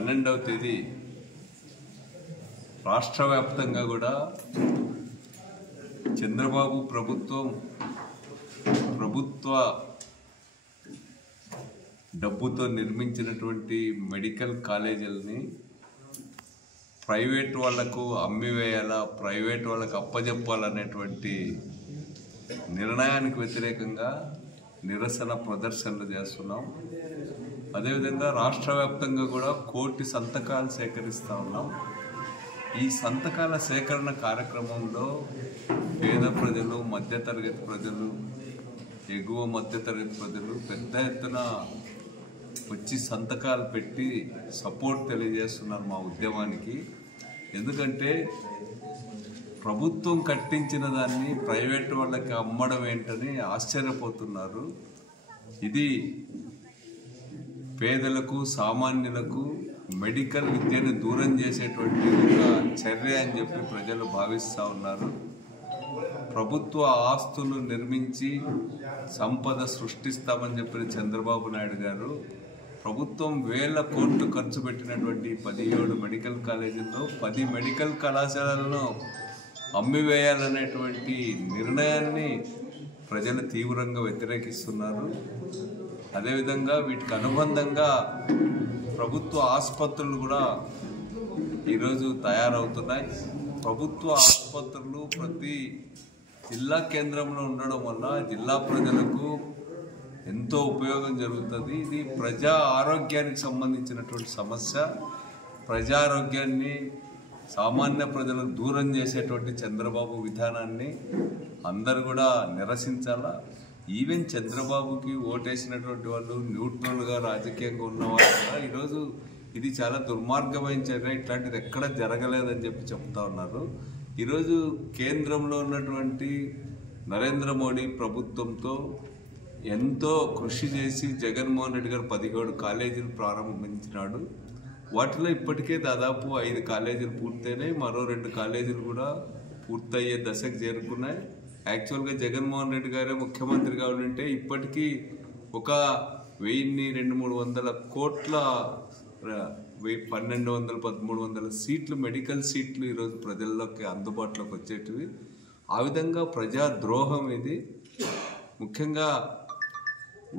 12వ తేదీ రాష్ట్ర వ్యాప్తంగా కూడా చంద్రబాబు ప్రభుత్వ డబ్బుతో నిర్మించినటువంటి మెడికల్ కాలేజీలని ప్రైవేట్ వాళ్లకు అమ్మివేయాలా, ప్రైవేట్ వాళ్ళకు అప్పజెప్పాలనేటువంటి నిర్ణయానికి వ్యతిరేకంగా నిరసన ప్రదర్శనలు చేస్తున్నాం. అదేవిధంగా రాష్ట్ర వ్యాప్తంగా కూడా 1 కోటి సంతకాలు సేకరిస్తూ ఉన్నాం. ఈ సంతకాల సేకరణ కార్యక్రమంలో పేద ప్రజలు, మధ్యతరగతి ప్రజలు, ఎగువ మధ్యతరగతి ప్రజలు పెద్ద ఎత్తున వచ్చి సంతకాలు పెట్టి సపోర్ట్ తెలియజేస్తున్నారు మా ఉద్యమానికి. ఎందుకంటే ప్రభుత్వం కట్టించిన దాన్ని ప్రైవేట్ వాళ్ళకి అమ్మడం ఏంటని ఆశ్చర్యపోతున్నారు. ఇది పేదలకు, సామాన్యులకు మెడికల్ విద్యను దూరం చేసేటువంటి ఒక చర్య అని చెప్పి ప్రజలు భావిస్తూ ఉన్నారు. ప్రభుత్వ ఆస్తులు నిర్మించి సంపద సృష్టిస్తామని చెప్పిన చంద్రబాబు నాయుడు గారు ప్రభుత్వం వేల కోట్లు ఖర్చు పెట్టినటువంటి 17 మెడికల్ కాలేజీల్లో 10 మెడికల్ కళాశాలలను అమ్మివేయాలనేటువంటి నిర్ణయాన్ని ప్రజలు తీవ్రంగా వ్యతిరేకిస్తున్నారు. అదేవిధంగా వీటికి అనుబంధంగా ప్రభుత్వ ఆసుపత్రులు కూడా ఈరోజు తయారవుతున్నాయి. ప్రభుత్వ ఆసుపత్రులు ప్రతి జిల్లా కేంద్రంలో ఉండడం వల్ల జిల్లా ప్రజలకు ఎంతో ఉపయోగం జరుగుతుంది. ఇది ప్రజా ఆరోగ్యానికి సంబంధించినటువంటి సమస్య. ప్రజారోగ్యాన్ని సామాన్య ప్రజలకు దూరం చేసేటువంటి చంద్రబాబు విధానాన్ని అందరూ కూడా నిరసించాలా. ఈవెన్ చంద్రబాబుకి ఓటేసినటువంటి వాళ్ళు న్యూట్రల్గా రాజకీయంగా ఉన్నవాళ్ళు కూడా ఈరోజు ఇది చాలా దుర్మార్గమైన చర్య, ఇట్లాంటిది ఎక్కడ జరగలేదని చెప్పి చెప్తా ఉన్నారు. ఈరోజు కేంద్రంలో ఉన్నటువంటి నరేంద్ర మోడీ ప్రభుత్వంతో ఎంతో కృషి చేసి జగన్మోహన్ రెడ్డి గారు 17 కాలేజీలు ప్రారంభించినాడు. వాటిలో ఇప్పటికే దాదాపు 5 కాలేజీలు పూర్తయినాయి. మరో 2 కాలేజీలు కూడా పూర్తయ్యే దశకు చేరుకున్నాయి. యాక్చువల్గా జగన్మోహన్ రెడ్డి గారే ముఖ్యమంత్రిగా ఉంటే ఇప్పటికీ ఒక 1000-1300 కోట్ల 1200-1300 సీట్లు, మెడికల్ సీట్లు ఈరోజు ప్రజల్లోకి అందుబాటులోకి వచ్చేటివి. ఆ విధంగా ప్రజా ద్రోహం ఇది. ముఖ్యంగా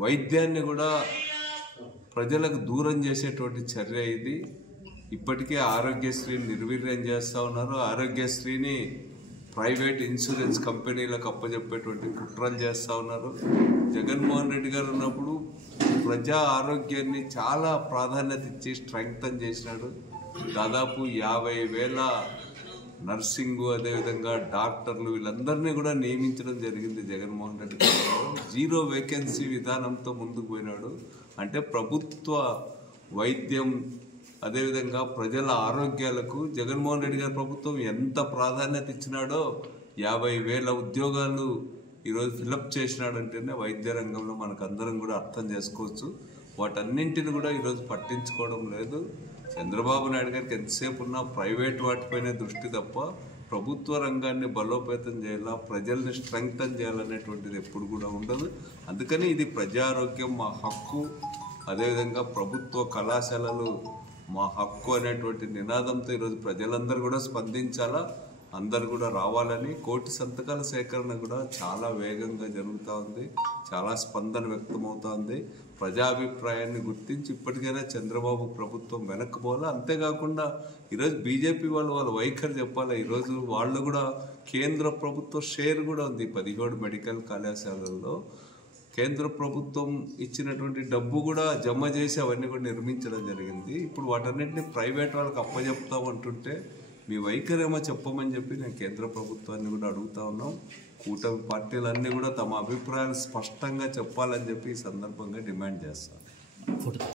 వైద్యాన్ని కూడా ప్రజలకు దూరం చేసేటువంటి చర్య ఇది. ఇప్పటికే ఆరోగ్యశ్రీని నిర్వీర్యం చేస్తూ ఉన్నారు. ఆరోగ్యశ్రీని ప్రైవేట్ ఇన్సూరెన్స్ కంపెనీలకు అప్పచెప్పేటువంటి కుట్రలు చేస్తూ ఉన్నారు. జగన్మోహన్ రెడ్డి గారు ఉన్నప్పుడు ప్రజా ఆరోగ్యాన్ని చాలా ప్రాధాన్యత ఇచ్చి స్ట్రెంగ్తన్ చేసినాడు. దాదాపు 50,000 నర్సింగు, అదేవిధంగా డాక్టర్లు వీళ్ళందరినీ కూడా నియమించడం జరిగింది జగన్మోహన్ రెడ్డి గారు. 0 వేకెన్సీ విధానంతో ముందుకు పోయినాడు. అంటే ప్రభుత్వ వైద్యం, అదేవిధంగా ప్రజల ఆరోగ్యాలకు జగన్మోహన్ రెడ్డి గారి ప్రభుత్వం ఎంత ప్రాధాన్యత ఇచ్చినాడో 50,000 ఉద్యోగాలు ఈరోజు ఫిలప్ చేసినాడంటేనే వైద్య రంగంలో మనకు అందరం కూడా అర్థం చేసుకోవచ్చు. వాటన్నింటిని కూడా ఈరోజు పట్టించుకోవడం లేదు. చంద్రబాబు నాయుడు గారికి ఎంతసేపు ఉన్నా ప్రైవేట్ వాటిపైనే దృష్టి తప్ప ప్రభుత్వ రంగాన్ని బలోపేతం చేయాలా, ప్రజల్ని స్ట్రెంగ్తన్ చేయాలనేటువంటిది ఎప్పుడు కూడా ఉండదు. అందుకని ఇది ప్రజారోగ్యం మా హక్కు, అదేవిధంగా ప్రభుత్వ కళాశాలలు మా హక్కు అనేటువంటి నినాదంతో ఈరోజు ప్రజలందరూ కూడా స్పందించాలా, అందరు కూడా రావాలని. 1 కోటి సంతకాల సేకరణ కూడా చాలా వేగంగా జరుగుతూ ఉంది. చాలా స్పందన వ్యక్తమవుతూ ఉంది. ప్రజాభిప్రాయాన్ని గుర్తించి ఇప్పటికైనా చంద్రబాబు ప్రభుత్వం వెనక్కిపోవాలా. అంతేకాకుండా ఈరోజు బీజేపీ వాళ్ళ వైఖరి చెప్పాలా. ఈరోజు వాళ్ళు కూడా కేంద్ర ప్రభుత్వ షేర్ కూడా ఉంది 17 మెడికల్ కళాశాలల్లో. కేంద్ర ప్రభుత్వం ఇచ్చినటువంటి డబ్బు కూడా జమ చేసి అవన్నీ కూడా నిర్మించడం జరిగింది. ఇప్పుడు వాటన్నింటినీ ప్రైవేట్ వాళ్ళకి అప్పచెప్తామంటుంటే మీ వైఖరి ఏమో చెప్పమని చెప్పి నేను కేంద్ర ప్రభుత్వాన్ని కూడా అడుగుతా ఉన్నాం. కూటమి పార్టీలన్నీ కూడా తమ అభిప్రాయాలు స్పష్టంగా చెప్పాలని చెప్పి ఈ సందర్భంగా డిమాండ్ చేస్తాను.